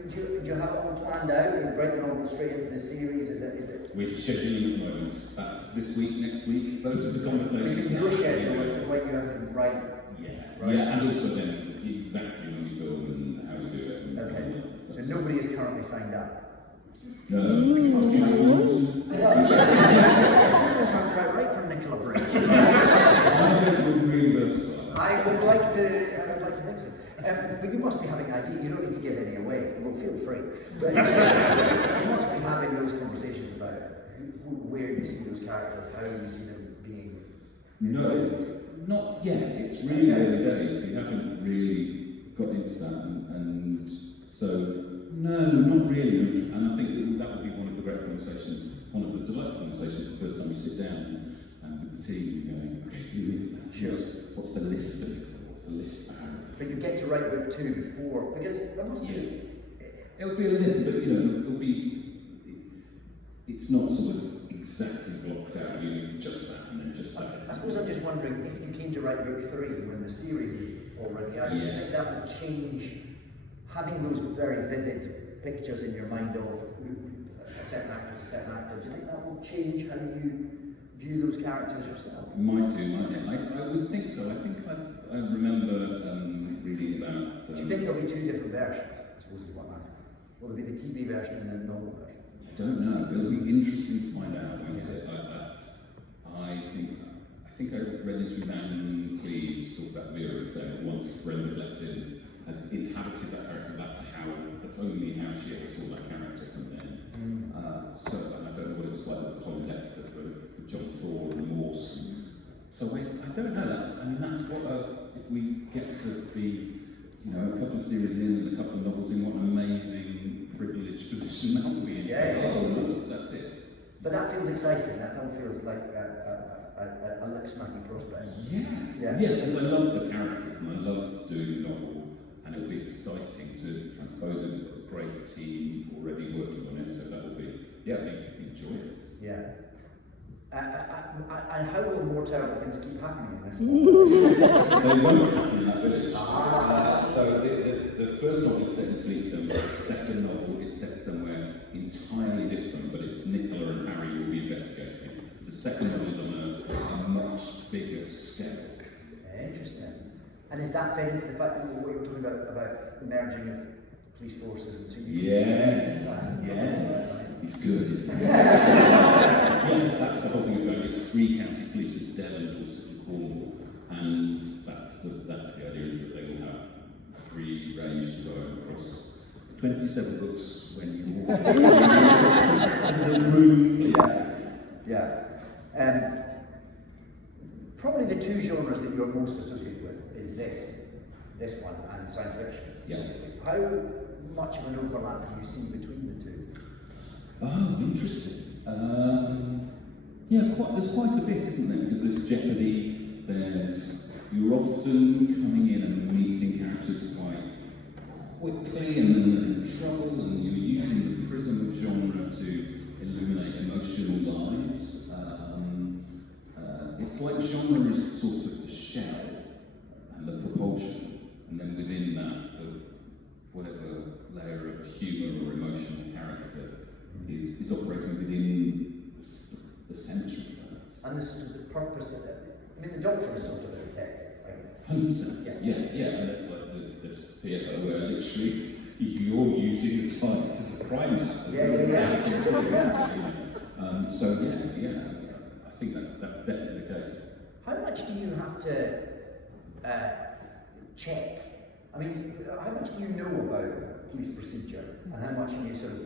do you have it all planned out and break the novel straight into the series? Is it? We're scheduling at the moment. That's this week, next week. Those are the conversations. Your schedule is to when you have to write. Yeah, and also then exactly when we film and how we do it. Okay. So nobody is currently signed up. No. I don't know if I'm quite right for Nicola Bridge. I would like to think so. But you must be having ideas. You don't need to give any away, although feel free. But you must be having those conversations about where you see those characters, how you see them being. No, not yet. It's really early days. We haven't really got into that, and so no, not really. And I think that would be one of the great conversations, one of the delightful conversations, the first time we sit down and with the team, going, okay, who is that? Sure. What's the list for Nicola? What's the list for Harry? But you get to write book 2 before, because there must be. It'll be a little bit, it'll be. It's not sort of exactly blocked out. You do just that and then just that. I suppose I'm just wondering if you came to write book 3 when the series is already out. Do you think that would change having those very vivid pictures in your mind of a certain actress, a certain actor? Do you think that will change how you view those characters yourself? Might do. I would think so. I think I remember reading about. Do you think there'll be 2 different versions? I suppose is what I'm asking. Will there be the TV version and then the novel version? I don't know. It'll be interesting to find out. Won't it? I think I read this with Anne Cleves talk about Vera saying that once Brenda Blethyn had inhabited that character, that's only how she ever saw that character from then. So I don't know what it was like with the context of John Thor and Morse. So I don't know that. I mean, that's what if we get to be, a couple of series in and a couple of novels in, what an amazing privileged position that will be in. That's it. But that feels exciting. That film feels like a lip-smacking prospect. Yeah, because I love the characters and I love doing the novel, and it'll be exciting to transpose it. We've got a great team already working on it, so that'll be joyous. Yeah. And how will more terrible things keep happening in this They won't happen in that village. So the first novel is set in Fleetcombe, the second novel is set somewhere entirely different, but it's Nicola and Harry will be investigating. The second one is on a much bigger scale. Interesting. And is that fed into the fact that what you were talking about the merging of police forces and so Yes. He's good, isn't he? That's the whole thing about it. It's 3 counties police, it's Devon, Dorset and Cornwall, and that's the idea, is that they will have free range to go across 27 books when you walk into the room, please. Yeah. Probably the 2 genres that you're most associated with is this one and science fiction. Yeah. How much of an overlap do you see between the 2? Oh, interesting. There's quite a bit, isn't there? Because there's Jeopardy, you're often coming in and meeting characters quite quickly and then they're in trouble, and you're using the prism of genre to illuminate emotional lives. It's like genre is sort of the shell and the propulsion, and then within that, whatever layer of humour or emotional character is operating within the centre of that. And the sort of the purpose of it. I mean, the Doctor is sort of a detective, right? 100%. Yeah. And there's theatre where literally you're using the TARDIS as a crime lab. So I think that's definitely the case. How much do you have to check? I mean, how much do you know about police procedure, and how much are you sort of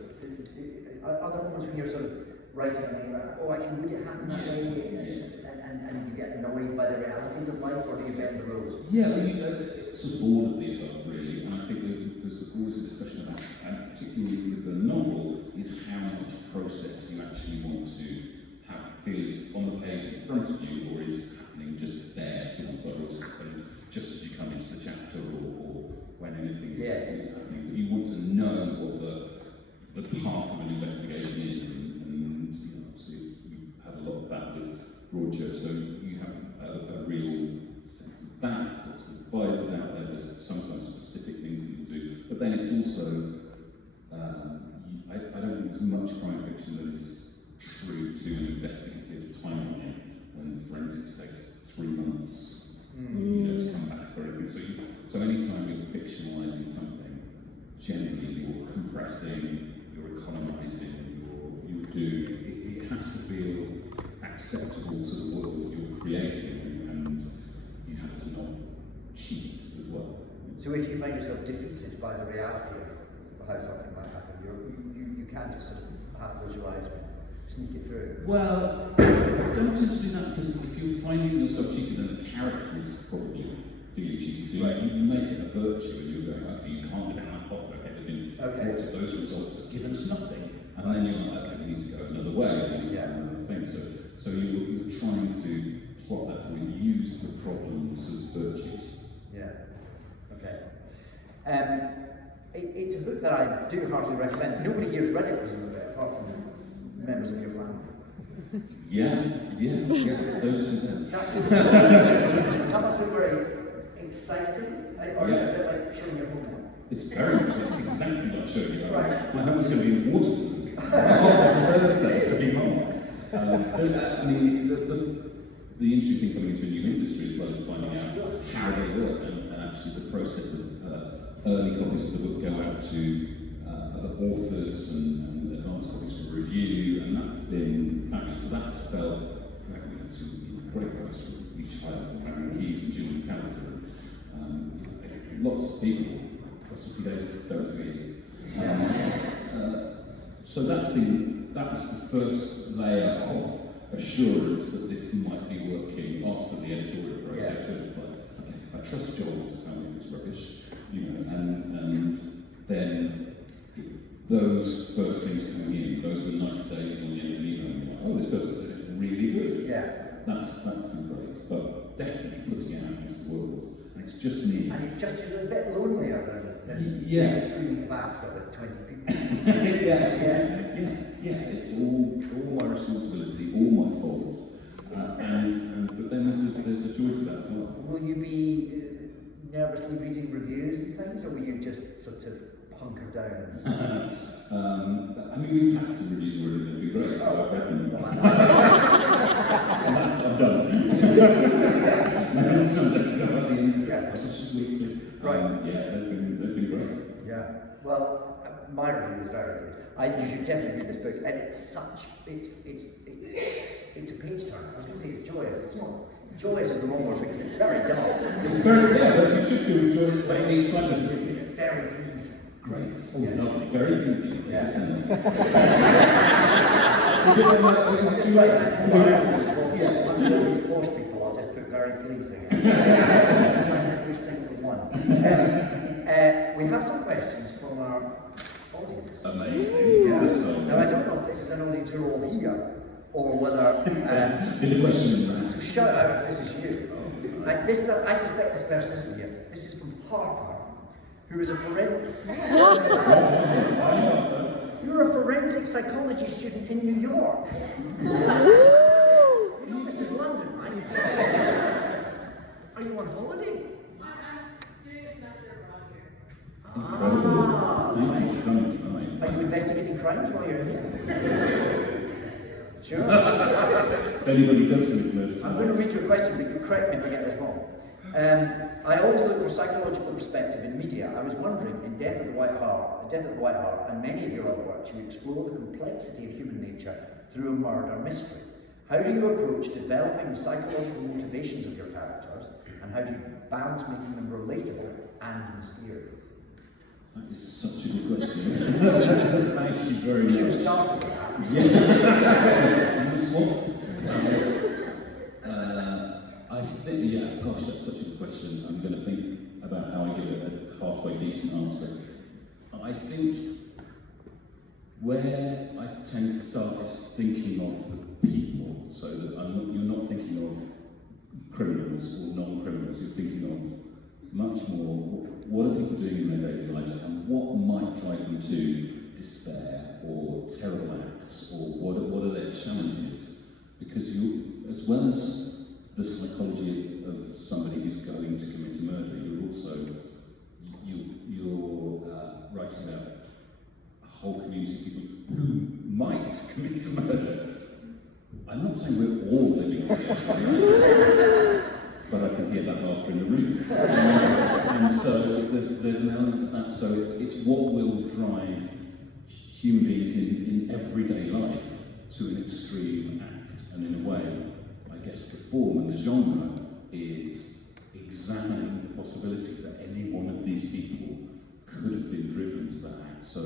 Are there moments when you're sort of writing and you're like, oh, actually, would it happen that way? And you get annoyed by the realities of life, or do you bend the rules? Yeah, well, it's sort of all of the above, really. And I think there's always a discussion about, and particularly with the novel, is how much process you actually want to have. Feel is on the page in front of you, or is happening just there to what's happened just as you come into the chapter, or when anything is happening. But you want to know what the path of an investigation is, and you know, obviously we had a lot of that with Broadchurch, so you have a real sense of that. There's advisors out there, there's sometimes specific things that you do, but then it's also, I don't think there's much crime fiction that is true to an investigative timeline when forensics takes 3 months to come back or anything. So anytime you're fictionalising something, generally you're compressing, you're economising, you're doing, it has to feel acceptable to the world that you're creating, and you have to not cheat as well. So if you find yourself defeated by the reality of how something might happen, you can't just sort of have close your eyes and sneak it through. Well, don't tend to do that, because if you're finding yourself cheated, then the character is probably feeling cheated. So you make it a virtue, and you're going, okay, you can't get out of it. They've been thwarted. Those results have given us nothing. And then you're like, okay, we need to go another way. We need to do another thing. So you're trying to plot that through and use the problems as virtues. Yeah. Okay. It's a book that I do heartily recommend. Nobody here's read it, presumably, apart from members of your family. Yes, those two things. That must be very exciting, or is it a bit like showing your home? It's very much, it's exactly like showing you. Right. My home was going to be in Waterstones on Thursday to be marked. I mean, the interesting thing coming into a new industry as well is finding out how they work, and actually the process of early copies of the book go out to other authors and advanced copies for review, and that's been fabulous. So that's felt, we've had some great works from each highlight, Aaron Keyes and Julian Callister, lots of people. Russell Davis don't agree. So that was the first layer of assurance that this might be working after the editorial process. So it's like, okay, I trust Joel to tell me if it's rubbish, and then those first things coming in, those were nice days on the end of an email, and you're like, oh, this person said it's really good. Yeah. That's been great, but definitely putting it out into the world. And it's just me. And it's just a bit lonelier than screaming laughter with 20 people. Yeah. It's all my responsibility, all my fault, but then there's a joy to that as well. Will you be nervously reading reviews and things, or will you just sort of hunker down? I mean, we've had some reviews where they've been great, so I've read them. And that's I'm done. Sunday, Guardian, Publishers Weekly. Right. They've been great. Yeah. Well, my review is very good. You should definitely read this book, and it's a page turner. I was going to say it's joyous. It's not. Joyous is the wrong word because it's very dull. It's very dull. You should feel joy, but it's very pleasing. Great. Oh, lovely. Very easy. Yeah. I'm all these posh people. I'll just put very pleasing. Sign every single one. We have some questions from our audience. Amazing. Yeah. Now I don't know if this is an audience who are all here, or whether did the question so shout out if this is you. I suspect this person isn't here. This is from Harper, who is a forensic. You're a forensic psychology student in New York. You know this is London, right? Are you on holiday? I'm doing a semester around here. Thank you for coming tonight. Are you investigating crimes while you're here? Sure. If anybody does commit murder tonight. I'm going to read you a question, but you correct me if I get this wrong. I always look for psychological perspective in media. I was wondering, in Death of the White Hart, and many of your other works, you explore the complexity of human nature through a murder mystery. How do you approach developing the psychological motivations of your characters, and how do you balance making them relatable and mysterious? That is such a good question. Thank you very We should have much. started with that. Yeah. I think, yeah, gosh, that's such a good question. I'm going to think about how I give it a halfway decent answer. I think where I tend to start is thinking of the people, so that you're not thinking of criminals or non-criminals, you're thinking of much more what are people doing in their daily lives and what might drive them to despair or terrible acts, or what are their challenges, because you, as well as the psychology of somebody who's going to commit a murder, you're also writing about a whole community of people who might commit a murder. I'm not saying we're all living on the edge of the edge, but I can hear that laughter in the room. And so there's an element of that. So it's what will drive human beings in everyday life to an extreme act. And in a way, I guess the form and the genre is examining the possibility that any one of these people could have been driven to that act. So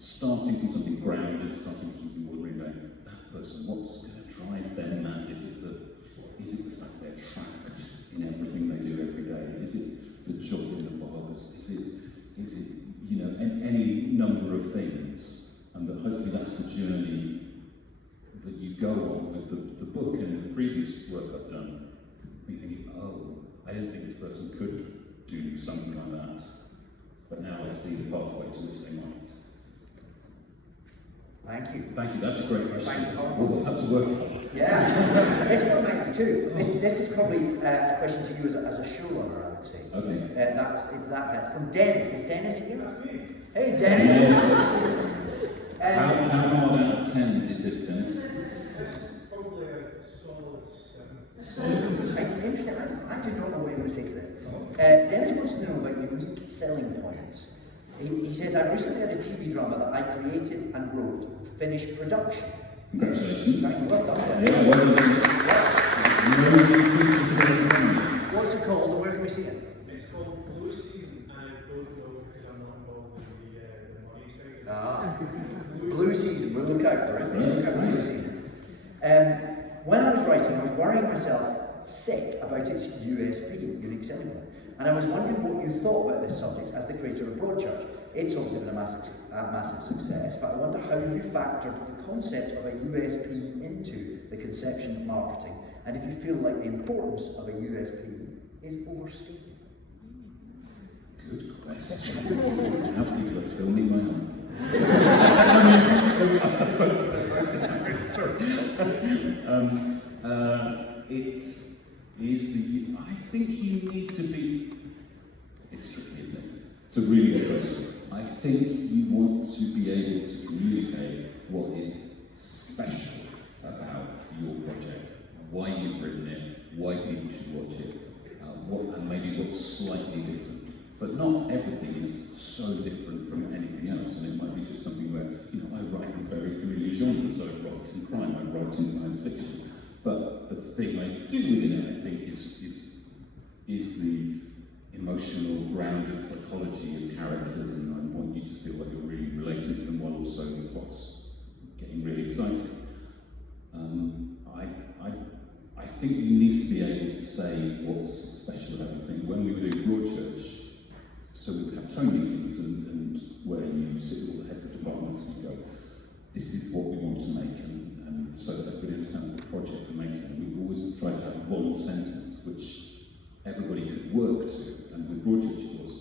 starting from something grounded, starting from something ordinary, going, that person, what's going to drive them mad? Is it the fact they're trapped in everything they do every day? Is it the job in the bars? Is it any number of things? And that hopefully that's the journey that you go on with the book and the previous work I've done. You're thinking, oh, I didn't think this person could do something like that, but now I see the pathway to which they might. Thank you. Thank you, that's a great question. Thank you. We'll have to work on it. Yeah, this one might be too. This is probably a question to you as a showrunner, I would say. Okay. It's that from Dennis. Is Dennis here? Hey, Dennis. Yes. How hard out of 10 is this, Dennis? It's probably a solid 7. Solid. It's interesting. I do not know what you're going to say to this. Dennis wants to know about unique selling points. He says, I recently had a TV drama that I created and wrote, finished production. Congratulations. Thank you. Well done. Yeah, well done. What's it called and where can we see it? It's called Blue Season, and I don't know because I'm not involved in the money side. Blue Season. We'll look out for it. We'll look out for Blue Season. When I was writing, I was worrying myself sick about its USP, unique selling point. And I was wondering what you thought about this subject as the creator of Broadchurch. It's obviously been a massive success, but I wonder how you factored the concept of a USP into the conception of marketing, and if you feel like the importance of a USP is overstated. Good question. Now people are filming my answer. I think you need to be. It's tricky, isn't it? It's a really good question. I think you want to be able to communicate what is special about your project, why you've written it, why people should watch it, and maybe what's slightly different. But not everything is so different from anything else, and it might be just something where, I write in very familiar genres. I write in crime, I write in science fiction. But the thing I do within it, I think, is the emotional, grounded psychology of characters, and I want you to feel like you're really relating to them, while also with what's getting really exciting. I think you need to be able to say what's special about the thing. When we were doing Broadchurch, so we would have tone meetings, and where you sit with all the heads of departments and you go, this is what we want to make, and so that everybody understands the project we're making. And we always try to have one sentence which everybody could work to, and with Broadchurch it was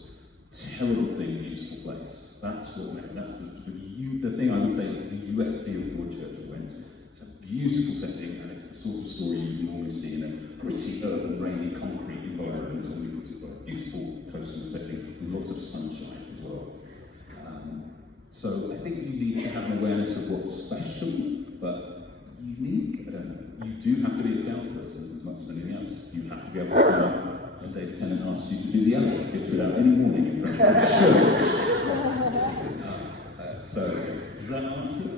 terrible thing, beautiful place. That's what that's the thing I would say that the USP of Broadchurch went. It's a beautiful setting, and it's the sort of story you normally see in a gritty, urban, rainy, concrete environment, and we put it a beautiful coastal setting with lots of sunshine as well. So I think you need to have an awareness of what's special, but unique. I don't know. You do have to be a salesperson as much as anything else. You have to be able to turn up when David Tennant asks you to do the elevator without any warning in front of you. So, does that answer?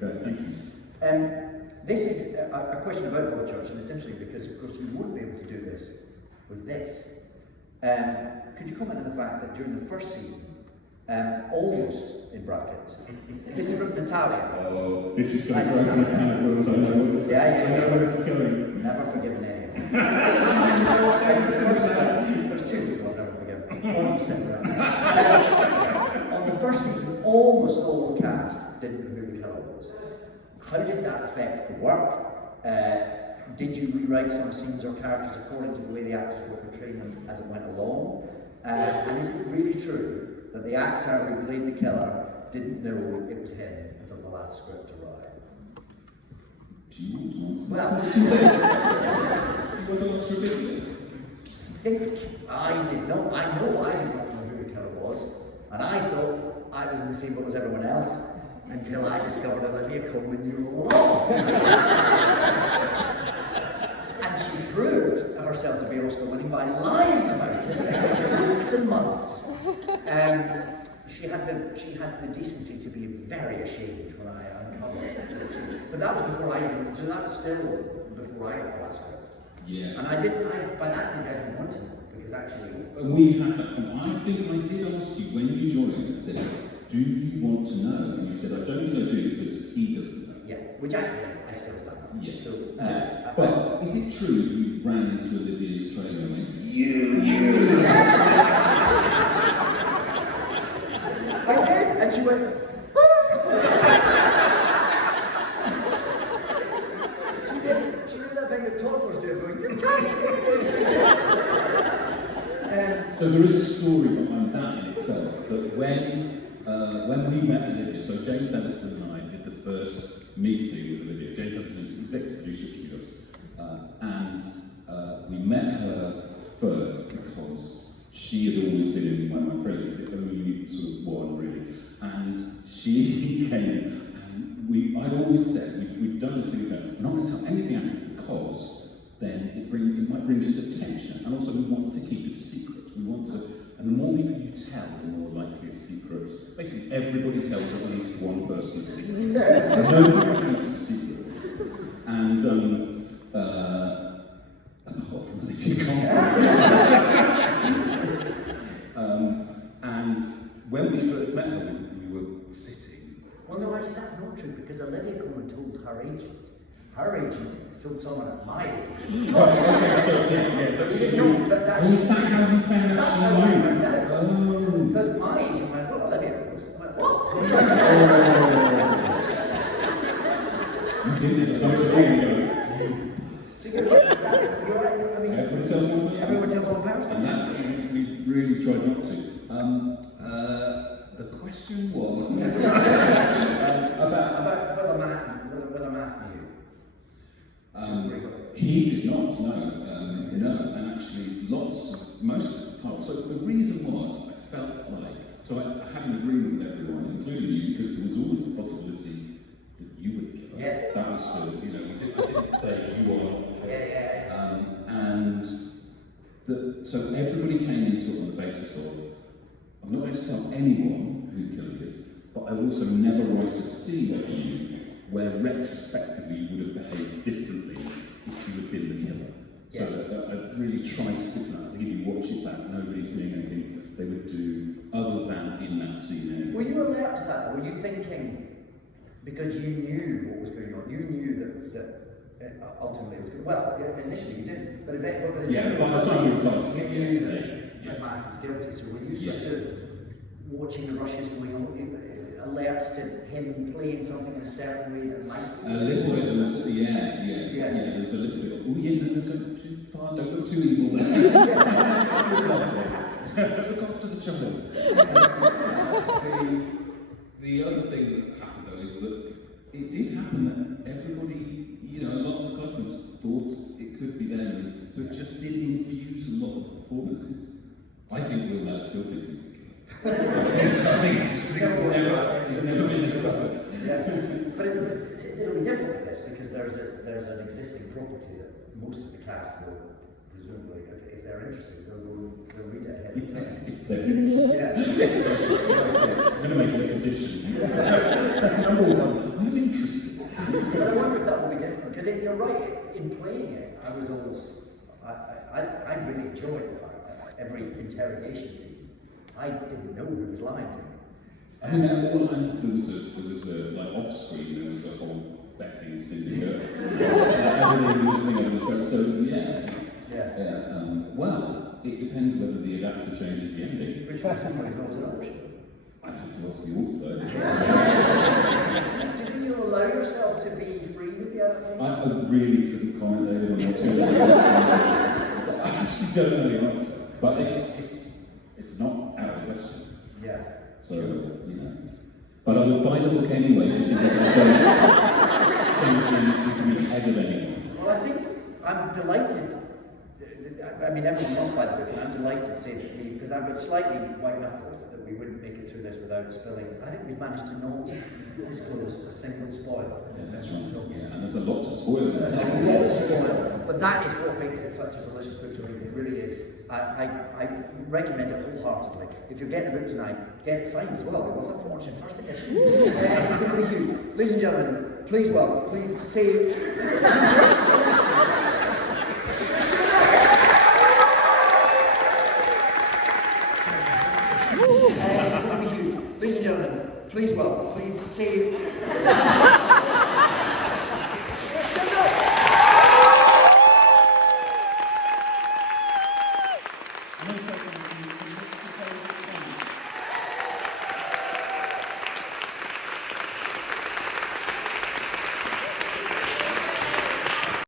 Great, thank you. This is a question about Broadchurch, and it's interesting because, of course, you wouldn't be able to do this with this. Could you comment on the fact that during the first season, Almost in brackets. This is from Natalia. Oh, this is going to open a can of worms. I know what this Yeah. where this is going. Never forgiven anyone. There's two people I've never forgiven. One of them sitting around. On the first season, almost all the cast didn't know who the killer was. How did that affect the work? Did you rewrite some scenes or characters according to the way the actors were portraying them as it went along? And is it really true that the actor who played the killer didn't know it was him until the last script arrived? Do you want to Well, answer? You want to answer a bit? I think I did not. I know I did not know who the killer was, and I thought I was in the same boat as everyone else until I discovered Olivia Colman knew all along. And she proved herself to be Oscar-winning by lying about it for weeks and months. She had the decency to be very ashamed when I uncovered it. But that was before I even. So that was still before I got the last script. Yeah. And I didn't. By that stage, I didn't want to know because actually. We had that. I think I did ask you when you joined. I said, "Do you want to know?" And you said, "I don't think I do because he doesn't know." Yeah, which actually I still stand by. Yes. So, but is it true you ran into Olivia's trailer and went, I did, and she went. She did that thing that toddlers do, going, "You can't see it." So there is a story behind that in itself, that when we met Olivia, so Jane Featherstone and I did the first meeting with Olivia. Jane Featherstone is executive producer of Kudos, and we met her first because she had always been in my friends, the only sort of one really, and she came and I'd always said, we've done this thing about, we're not going to tell anything actors because then it might bring just attention, and also we want to keep it a secret. We want to, and the more people you tell, the more likely a secret. Basically, everybody tells at least one person a secret. Nobody keeps a secret. And apart from Olivia and when we first met her, we were sitting. Well, no, actually, that's not true because Olivia Colman told her agent. Her agent told someone at my agent. No, but that's. Was that how you found out? That's how I found out. Oh. Because my agent went, "Oh, Olivia knows." I went, "What?" You didn't decide to really go. So you're right. I mean, Everyone tells one person. everyone tells one person. And that's we really tried not to. The question was about whether Matt knew. he did not know, and actually most of the parts. So the reason was I felt like, so I had an agreement with everyone, including you, because there was always the possibility that you would kill us. Yes. That was still, I didn't say you are. Yeah. And so everybody came into it on the basis of, I'm not going to tell anyone who killed us, but I will also never write a scene of you where retrospectively you would have behaved differently if you had been the killer. Yeah. So I really tried to stick to that. I think if you watch it back, nobody's doing anything they would do other than in that scene anyway. Were you alert to that? Were you thinking, because you knew what was going on, you knew that ultimately it was good? Well, initially you didn't, but eventually, By the time you were cast, you knew that Matt was guilty. So were you sort of watching the rushes going on, alert to him playing something in a certain way that might? A little bit, there was, there was a little bit of, no, don't go too far, don't look too evil there. Look after the child. The other thing that happened though is that it did happen that everybody, a lot of the customers thought it could be them, and so it just did infuse a lot of performances. I think Will Matt still thinks he's the killer. I think it's never been discovered. Yeah, but it'll be different with this because there's an existing property that most of the cast will presumably, if they're interested, they'll read it ahead of time. If they're interested. I'm going to make it a condition. Number one, I'm interested. But I wonder if that will be different because you're right. In playing it, I was always I really enjoyed the fact that every interrogation scene, I didn't know who was lying to me. I mean, there was a like off screen, there was a whole betting syndicate. Everything was coming over the show, so well, it depends whether the adapter changes the ending. Which was somebody's not an option. I'd have to ask the author. Didn't you allow yourself to be free with the adaptation? I really couldn't comment, David, on what's going on. I actually don't know the answer, but it's not out of the question. Yeah. So, you know. But I would buy the book anyway, just in case I don't think things become ahead of anyone. Well, I think I'm delighted. I mean, everyone must buy the book, and I'm delighted to say that because I've got slightly white-knuckled that we wouldn't make it through this without spilling. I think we've managed to not disclose a single spoil. Yeah, that's right. Yeah, and there's a lot to spoil. There's a lot to spoil, but that is what makes it such a delicious book to read. It really is. I recommend it wholeheartedly. If you're getting a book tonight, get it signed as well. We're worth a fortune, first edition. Ladies and gentlemen, please say Ladies and gentlemen, please say